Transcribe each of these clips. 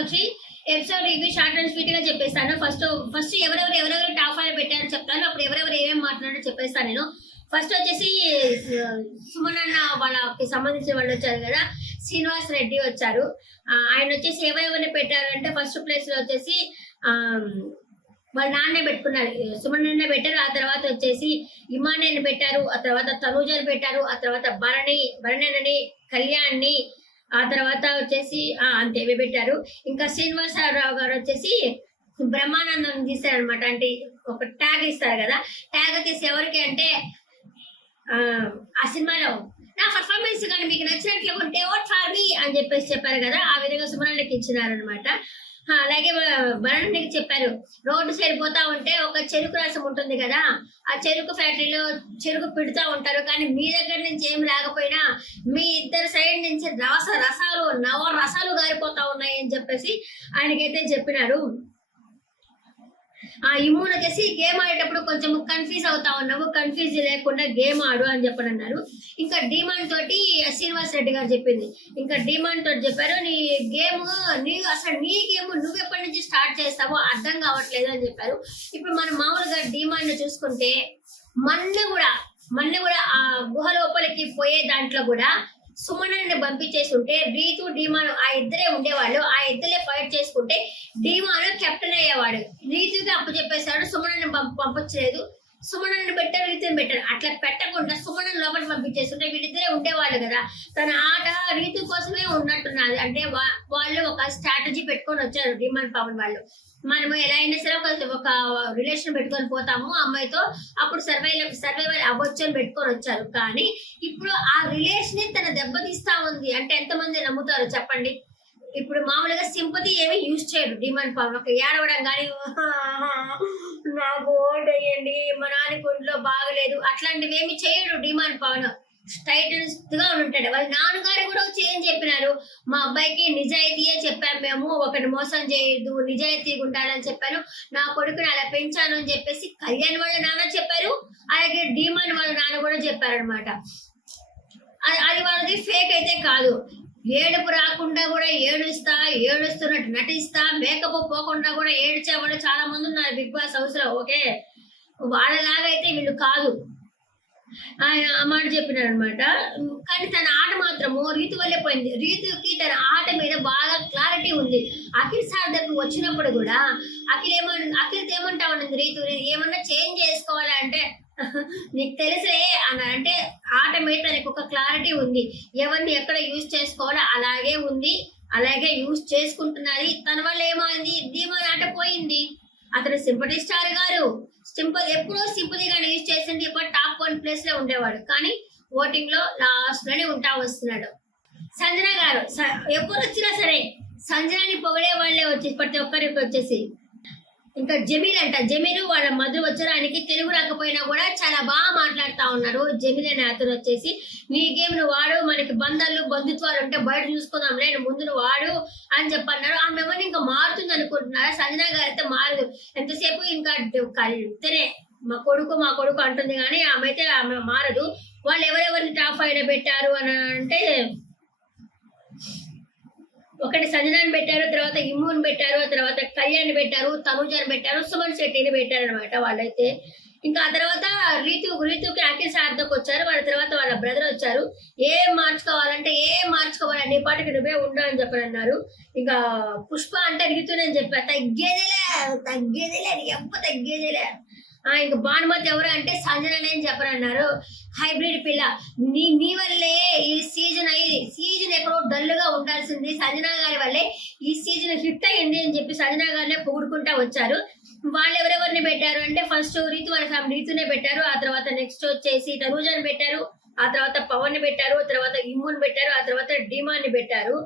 Kamakshi episode review short and sweet గా చెప్పేస్తాను. First ఎవరెవరు టాప్ 5 పెట్టారో చెప్తాను. అప్పుడు ఎవరెవరు ఏమేమి మాట్లాడారో చెప్పేస్తాను నేను. ఫస్ట్ వచ్చేసి సుమన్ అన్న వాళ్ళకి సంబంధించిన వాళ్ళు వచ్చారు కదా, శ్రీనివాస్ రెడ్డి వచ్చారు. ఆయన వచ్చేసి ఎవరెవరిని పెట్టారంటే ఫస్ట్ ప్లేస్ లో వచ్చేసి వాళ్ళ నాన్నే పెట్టుకున్నారు, సుమన్ అన్న పెట్టారు. ఆ తర్వాత వచ్చేసి ఇమానేని పెట్టారు, ఆ తర్వాత తనూజని పెట్టారు, ఆ తర్వాత భరణి కళ్యాణ్ని, ఆ తర్వాత వచ్చేసి అంతే పెట్టారు. ఇంకా శ్రీనివాసరావు గారు వచ్చేసి బ్రహ్మానందం తీశారనమాట. అంటే ఒక ట్యాగ్ ఇస్తారు కదా, ట్యాగ్ తీసి ఎవరికి అంటే ఆ సినిమాలో నా పర్ఫార్మెన్స్ కానీ మీకు నచ్చినట్లు ఉంటే ఓట్ ఫార్ మీ అని చెప్పారు కదా, ఆ విధంగా సుమనానికి ఇచ్చినారనమాట. అలాగే భరణికి చెప్పారు, రోడ్డు సైడ్ పోతా ఉంటే ఒక చెరుకు రసం ఉంటుంది కదా, ఆ చెరుకు ఫ్యాక్టరీలో చెరుకు పిడుతూ ఉంటారు, కానీ మీ దగ్గర నుంచి ఏం రాకపోయినా మీ ఇద్దరు సైడ్ నుంచి నవ రసాలు గారిపోతా ఉన్నాయి అని చెప్పేసి ఆయనకైతే చెప్పినారు. ఆ ఇమ్యూన్ వచ్చేసి గేమ్ ఆడేటప్పుడు కొంచెం కన్ఫ్యూజ్ అవుతా ఉన్నాము, కన్ఫ్యూజ్ లేకుండా గేమ్ ఆడు అని చెప్పనన్నారు. ఇంకా డిమాండ్ తోటి శ్రీనివాస్ రెడ్డి గారు చెప్పింది, ఇంకా డిమాండ్ తోటి చెప్పారు, నీ గేమ్ నువ్వు ఎప్పటి నుంచి స్టార్ట్ చేస్తావో అర్థం కావట్లేదు అని చెప్పారు. ఇప్పుడు మనం మామూలుగా డిమాండ్ చూసుకుంటే మొన్న కూడా ఆ గుహ లోపలికి పోయే దాంట్లో కూడా సుమనని పంపించేసి ఉంటే రీతు డిమాను ఆ ఇద్దరే ఉండేవాళ్ళు, ఆ ఇద్దరే ఫైట్ చేసుకుంటే డిమాను కెప్టెన్ అయ్యేవాడు. రీతుకి అప్పు చెప్పేశాడు, సుమనని పంపించలేదు, సుమనని పెట్టారు, రీతుని పెట్టారు. అట్లా పెట్టకుండా సుమనని లోపలికి పంపించేస్తుంటే వీళ్ళిద్దరే ఉండేవాళ్ళు కదా. తన ఆట రీతు కోసమే ఉన్నట్టున్నది. అంటే వాళ్ళు ఒక స్ట్రాటజీ పెట్టుకొని వచ్చారు డిమాండ్ పవన్ వాళ్ళు. మనము ఎలా అయినా సరే ఒక రిలేషన్ పెట్టుకొని పోతాము అమ్మాయితో, అప్పుడు సర్వైవల్ అవ్వచ్చు అని పెట్టుకొని వచ్చారు. కానీ ఇప్పుడు ఆ రిలేషన్ తన దెబ్బతీస్తా ఉంది అంటే ఎంతమంది నమ్ముతారు చెప్పండి. ఇప్పుడు మామూలుగా సింపతి ఏమి యూజ్ చేయడు డిమాండ్ పవన్. ఒక ఏడవడం కానీ నాకు ఓట్ వేయండి మా నాన్నకి ఒంట్లో బాగలేదు అట్లాంటివి ఏమి చేయడు డిమాండ్ పవన్. స్ట్రైటన్స్ గా ఉంటాడు. వాళ్ళ నాన్నగారు కూడా చేంజ్ చెప్పినారు, మా అబ్బాయికి నిజాయితీయే చెప్పాము మేము, ఒకటి మోసం చేయొద్దు, నిజాయితీగా ఉండాలని చెప్పాను, నా కొడుకుని అలా పెంచాను అని చెప్పేసి కళ్యాణ్ వాళ్ళ నాన్న చెప్పారు. అలాగే డిమాండ్ వాళ్ళ నాన్న కూడా చెప్పారనమాట. అది వాళ్ళది ఫేక్ అయితే కాదు. ఏడుపు రాకుండా కూడా ఏడుస్తున్నట్టు నటిస్తా, మేకప్ పోకుండా కూడా ఏడ్చేవాళ్ళు చాలా మంది ఉన్నారు బిగ్ బాస్ హౌస్ లో. ఓకే, వాళ్ళలాగా అయితే వీళ్ళు కాదు ఆయన ఆ మాట చెప్పినారు అనమాట. కానీ తన ఆట మాత్రము రీతు వల్లే పోయింది. రీతుకి తన ఆట మీద బాగా క్లారిటీ ఉంది. అఖిల్ సార్ దగ్గర వచ్చినప్పుడు కూడా అఖిల్ ఏమంటామన్నది రీతు ఏమన్నా చేంజ్ చేసుకోవాలంటే నీకు తెలుసులే అన్నారు. అంటే ఆట మీద తనకు ఒక క్లారిటీ ఉంది, ఎవరిని ఎక్కడ యూజ్ చేసుకోవాలో అలాగే ఉంది, అలాగే యూజ్ చేసుకుంటున్నది. తన వల్ల ఏమైంది, ధీమాన్ ఆట పోయింది. అతను సింపతి స్టార్ గారు ఎప్పుడో సింపతిగా యూజ్ చేసింది, ఇప్పుడు టాప్ 1 ప్లేస్ లో ఉండేవాడు, కానీ ఓటింగ్ లో లాస్ట్ లోనే వస్తున్నాడు. సంజన గారు ఎప్పుడు వచ్చినా సరే సంజనాని పొగడే వాళ్ళే వచ్చేసి ప్రతి ఒక్కరికి వచ్చేసి. ఇంకా జమీలు వాళ్ళ మధు వచ్చారు, ఆయనకి తెలుగు రాకపోయినా కూడా చాలా బాగా మాట్లాడుతా ఉన్నారు. జమీల్ అనే అతను వచ్చేసి నీ గేమ్ నువ్వు వాడు, మనకి బంధుత్వాలు ఉంటే బయట చూసుకుందాం లేదు, ముందు నువ్వు వాడు అని చెప్పన్నారు. ఆమె ఎవరిని ఇంకా మారుతుంది అనుకుంటున్నారా? సంజన గారు అయితే మారదు, ఎంతసేపు ఇంకా ఇతనే మా కొడుకు అంటుంది, కానీ ఆమె మారదు. వాళ్ళు ఎవరెవరిని టాప్ 5 పెట్టారు అని అంటే ఒకటి సంజనాన్ని పెట్టారు, తర్వాత ఇమ్యూన్ పెట్టారు, తర్వాత కళ్యాణ్ పెట్టారు, తనుజాని పెట్టారు, సుమన్ శెట్టిని పెట్టారు అనమాట వాళ్ళైతే. ఇంకా ఆ తర్వాత రీతుకి అఖిల్ సార్థక్ వచ్చారు, వాళ్ళ తర్వాత వాళ్ళ బ్రదర్ వచ్చారు. ఏం మార్చుకోవాలి నీ పాటికి నువ్వే ఉండు అని చెప్పనన్నారు. ఇంకా పుష్ప అంటే రీతునని చెప్పారు, తగ్గేదేలే తగ్గేదేలే. ఇంకా భానుమతి ఎవరు అంటే సంజననే అని చెప్పనన్నారు. హైబ్రిడ్ పిల్ల మీ వల్లే ఈ సీజన్ ఎక్కడో డల్ గా ఉండాల్సింది, సంజనా గారి వల్లే ఈ సీజన్ హిట్ అయ్యింది అని చెప్పి సంజనా గారినే పొగుడుకుంటా వచ్చారు. వాళ్ళు ఎవరెవరిని పెట్టారు అంటే ఫస్ట్ రీతు వాళ్ళ ఫ్యామిలీ రీతునే పెట్టారు, ఆ తర్వాత నెక్స్ట్ వచ్చేసి తనూజాని పెట్టారు, ఆ తర్వాత పవన్ ని పెట్టారు, తర్వాత ఇమ్మున్ పెట్టారు, ఆ తర్వాత డిమాన్ ని పెట్టారు.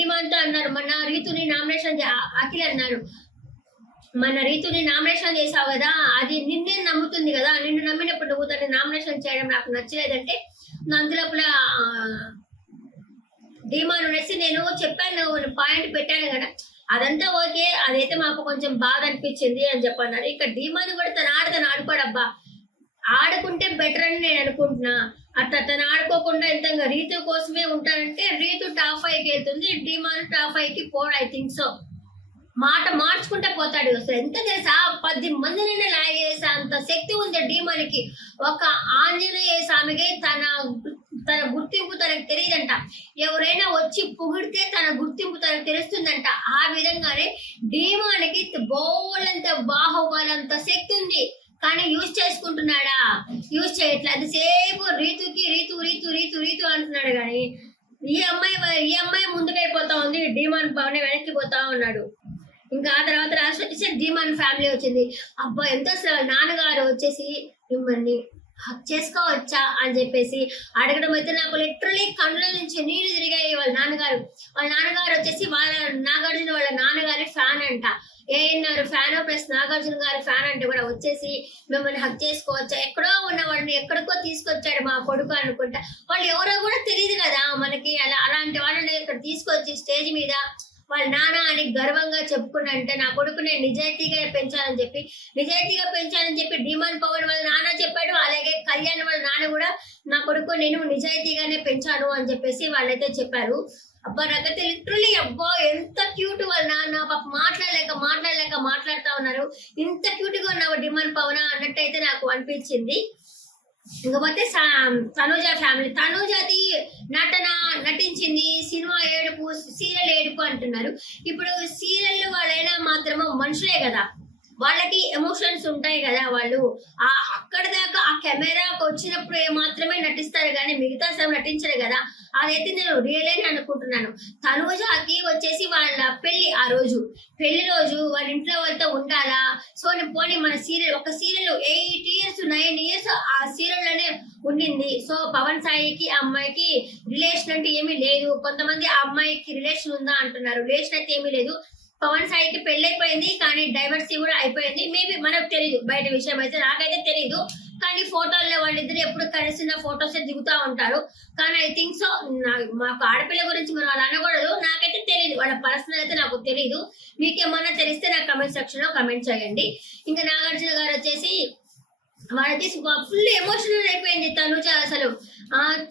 డిమాన్ తో అన్నారు మన రీతుని నామినేషన్ అఖిల్ అన్నారు, మన రీతుని నామినేషన్ చేసావు కదా, అది నిన్నే నమ్ముతుంది కదా, నిన్ను నమ్మినప్పుడు నువ్వు దాన్ని నామినేషన్ చేయడం నాకు నచ్చలేదంటే అందులోపల డిమాండ్ అనేసి నేను చెప్పాను, పాయింట్ పెట్టాను కదా, అదంతా ఓకే, అదైతే మాకు కొంచెం బాగా అనిపించింది అని చెప్పన్నారు. ఇక డిమాండ్ కూడా తను ఆడుకోడబ్బా, ఆడుకుంటే బెటర్ అని నేను అనుకుంటున్నా. అట్లా తను ఆడుకోకుండా ఎంత రీతు కోసమే ఉంటానంటే రీతు టాప్ 5కి వెళ్తుంది, డిమాన్ టాప్ 5కి పోడు, ఐ థింక్ సో. మాట మార్చుకుంటా పోతాడు. అసలు ఎంత తెలుసా, 10 మందినైనా లాగేసా అంత శక్తి ఉంది డీమాన్కి. ఒక ఆంజనేయ స్వామికి తన గుర్తింపు తనకు తెలియదంట. ఎవరైనా వచ్చి పొగిడితే తన గుర్తింపు తనకు తెలుస్తుందంట. ఆ విధంగానే డీమాన్కి బోలంత బాహుబలంత శక్తి ఉంది. కానీ యూజ్ చేసుకుంటున్నాడా? యూజ్ చేయట్లే. అంతసేపు రీతుకి రీతు రీతు రీతు రీతు అంటున్నాడు. కానీ ఈ అమ్మాయి ముందుకైపోతా ఉంది, డీమాన్ పవన్ వెనక్కి పోతా ఉన్నాడు. ఇంకా ఆ తర్వాత లాస్ట్ వచ్చేసి డీమాన్ ఫ్యామిలీ వచ్చింది. అబ్బా ఎంత అసలు నాన్నగారు వచ్చేసి మిమ్మల్ని హక్ చేసుకోవచ్చా అని చెప్పేసి అడగడం అయితే నాకు లిటరలీ కళ్ళ నుంచి నీళ్లు తిరిగాయి. వాళ్ళ నాన్నగారు వచ్చేసి నాగార్జున వాళ్ళ నాన్నగారి ఫ్యాన్ అంట. ఏఎన్ఆర్ ఫ్యాన్ ప్లస్ నాగార్జున గారి ఫ్యాన్ అంటే కూడా వచ్చేసి మిమ్మల్ని హక్ చేసుకోవచ్చా, ఎక్కడో ఉన్న వాడిని ఎక్కడికో తీసుకొచ్చాడు మా కొడుకు అనుకుంటా. వాళ్ళు ఎవరో కూడా తెలియదు కదా మనకి. అలాంటి వాళ్ళని ఇక్కడ తీసుకొచ్చి స్టేజ్ మీద వాళ్ళ నాన్న అని గర్వంగా చెప్పుకున్నంటే నా కొడుకు నేను నిజాయితీగా పెంచాలని చెప్పి డిమాండ్ పవన్ వాళ్ళ నాన్న చెప్పాడు. అలాగే కళ్యాణ్ వాళ్ళ నాన్న కూడా నా కొడుకు నేను నిజాయితీగానే పెంచాను అని చెప్పేసి వాళ్ళైతే చెప్పారు. అబ్బా నాకైతే లిటరలీ అబ్బా ఎంత క్యూట్ వాళ్ళ నాన్న. పాప మాట్లాడలేక మాట్లాడుతా ఉన్నారు. ఇంత క్యూట్ గా ఉన్నావు డిమాండ్ పవన్ అన్నట్టయితే నాకు అనిపించింది. ఇంకపోతే తనుజ ఫ్యామిలీ, తనుజది నటించింది సినిమా ఏడుపు, సీరియల్ ఏడుపు అంటున్నారు. ఇప్పుడు సీరియల్ వాళ్ళైనా మాత్రము మనుషులే కదా, వాళ్ళకి ఎమోషన్స్ ఉంటాయి కదా. వాళ్ళు అక్కడ దాకా ఆ కెమెరాకు వచ్చినప్పుడు మాత్రమే నటిస్తారు కానీ మిగతా సమయం నటించరు కదా. అదైతే నేను రియల్ అని అనుకుంటున్నాను. తనుజాకి వచ్చేసి వాళ్ళ పెళ్లి రోజు వాళ్ళ ఇంట్లో వాళ్ళతో ఉండాలా. సో పోనీ మన ఒక సీరియల్ 8 years 9 years ఆ సీరియల్ లోనే ఉండింది. సో పవన్ సాయికి అమ్మాయికి రిలేషన్ అంటే ఏమీ లేదు. కొంతమంది ఆ అమ్మాయికి రిలేషన్ ఉందా అంటున్నారు. రిలేషన్ అయితే ఏమీ లేదు. పవన్ సాయికి పెళ్ళైపోయింది కానీ డైవర్సీ కూడా అయిపోయింది. మేబీ మనకు తెలియదు, బయట విషయం అయితే నాకైతే తెలియదు. కానీ ఫోటోల్లో వాళ్ళిద్దరు ఎప్పుడు కలిసిన ఫొటోస్ దిగుతా ఉంటారు. కానీ ఐ థింక్ సో మాకు ఆడపిల్ల గురించి మనం అలా అనకూడదు. నాకైతే తెలియదు, వాళ్ళ పర్సనల్ అయితే నాకు తెలియదు. మీకేమన్నా తెలిస్తే నాకు కమెంట్ సెక్షన్ లో కమెంట్ చేయండి. ఇంకా నాగార్జున గారు వచ్చేసి వాళ్ళకి ఫుల్ ఎమోషనల్ అయిపోయింది తనుజ. అసలు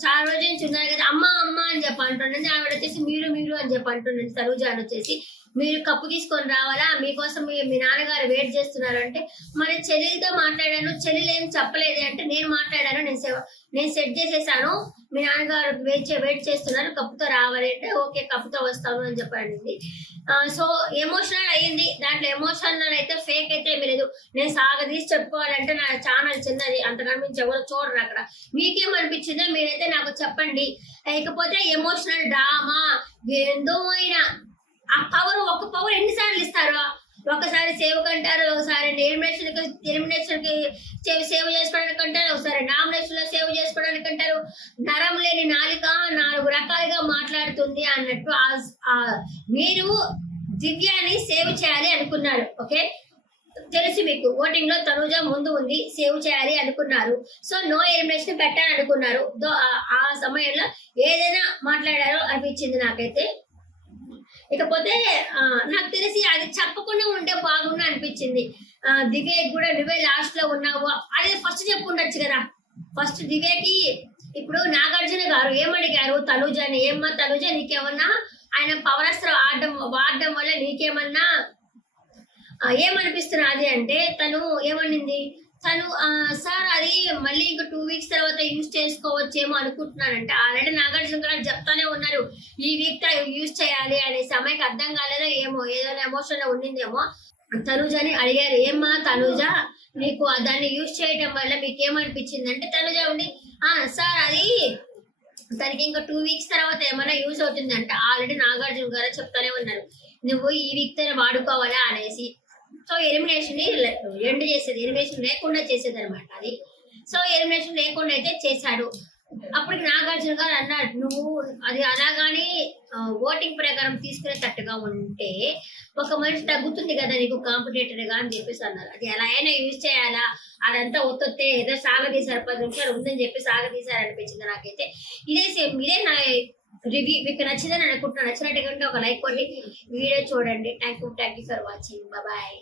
చాలా రోజుల నుంచి ఉన్నారు కదా అమ్మ అని చెప్పి అంటుండండి. ఆవిడ వచ్చేసి మీరు అని చెప్పి అంటుండండి. తనుజ అని వచ్చేసి మీరు కప్పు తీసుకొని రావాలా, మీకోసం మీ నాన్నగారు వెయిట్ చేస్తున్నారు అంటే, మరి చెల్లెలతో మాట్లాడాను, చెల్లెలు ఏం చెప్పలేదు అంటే నేను మాట్లాడాను, నేను సెట్ చేసేసాను, మీ నాన్నగారు వెయిట్ చేస్తున్నారు, కప్పుతో రావాలి అంటే ఓకే కప్పుతో వస్తాను అని చెప్పండి. సో ఎమోషనల్ అయ్యింది. దాంట్లో ఎమోషనల్ అయితే ఫేక్ అయితే ఏమీ లేదు. నేను సాగదీసి చెప్పుకోవాలంటే నా ఛానల్ చిన్నది, అంతకన్నా మించి ఎవరు చూడరు. అక్కడ మీకేమనిపించిందో మీరైతే నాకు చెప్పండి. లేకపోతే ఎమోషనల్ డ్రామా ఏందో అయినా ఆ ఒక పవర్ ఎన్నిసార్లు ఇస్తారో, ఒకసారి సేవ్ కంటారు, ఒకసారి ఎలిమినేషన్ కి సేవ్ చేసుకోవడానికి అంటారు, ఒకసారి నామినేషన్ లో సేవ్ చేసుకోవడానికి అంటారు. నరం లేని నాలుక 4 రకాలుగా మాట్లాడుతుంది అన్నట్టు మీరు దివ్యాని సేవ్ చేయాలి అనుకున్నారు. ఓకే తెలుసు మీకు, ఓటింగ్ లో తనుజ ముందు ఉంది, సేవ్ చేయాలి అనుకున్నారు. సో నో ఎలిమినేషన్ పెట్టాలి అనుకున్నారు. ఆ సమయంలో ఏదైనా మాట్లాడారో అనిపించింది నాకైతే. ఇకపోతే నాకు తెలిసి అది చెప్పకుండా ఉంటే బాగుండు అనిపించింది. దివ్య కూడా నువ్వే లాస్ట్ లో ఉన్నావు అదే ఫస్ట్ చెప్పుండొచ్చు కదా. ఫస్ట్ దివ్యకి ఇప్పుడు నాగార్జున గారు ఏమడిగారు తనుజని, ఏమ్మా తనుజ నీకేమన్నా ఆయన పవరస్త్రం వాడడం వల్ల నీకేమన్నా ఏమనిపిస్తున్నది అంటే తను ఏమనింది, తను సార్ అది మళ్ళీ ఇంక 2 weeks తర్వాత యూజ్ చేసుకోవచ్చేమో అనుకుంటున్నానంటే. ఆల్రెడీ నాగార్జున గారు చెప్తానే ఉన్నారు ఈ వీక్ యూజ్ చేయాలి అనేసి. అమ్మాయికి అర్థం కాలేదో ఏమో, ఏదైనా ఎమోషన్ ఉండిందేమో. తనుజని అడిగారు, ఏమ్మా తనుజ నీకు దాన్ని యూజ్ చేయడం వల్ల మీకు ఏమనిపించింది అంటే తనుజ ఉండి సార్ అది దానికి ఇంకా 2 weeks తర్వాత ఏమైనా యూజ్ అవుతుందంట. ఆల్రెడీ నాగార్జున గారు చెప్తానే ఉన్నారు నువ్వు ఈ వీక్ తో వాడుకోవాలా అనేసి. సో ఎలిమినేషన్ ఎండ్ చేసేది, ఎలిమినేషన్ లేకుండా చేసేది అనమాట అది. సో ఎలిమినేషన్ లేకుండా అయితే చేశాడు. అప్పటికి నాగార్జున గారు అన్నాడు నువ్వు అది అలాగాని ఓటింగ్ ప్రకారం తీసుకునేటట్టుగా ఉంటే ఒక మనిషి తగ్గుతుంది కదా నీకు కాంపిటేటర్ గా అని చెప్పేసి అన్నారు. అది ఎలా అయినా యూజ్ చేయాలా, అదంతా ఒత్తే ఏదో సాగదీశారు, 10 నిమిషాలు ఉందని చెప్పి సాగదీశారు అనిపించింది నాకైతే. ఇదే నా రివ్యూ మీకు నచ్చిందని అనుకుంటున్నాను. నచ్చినట్టుగా ఒక లైక్ కొట్టి వీడియో చూడండి. Thank you for watching. Bye.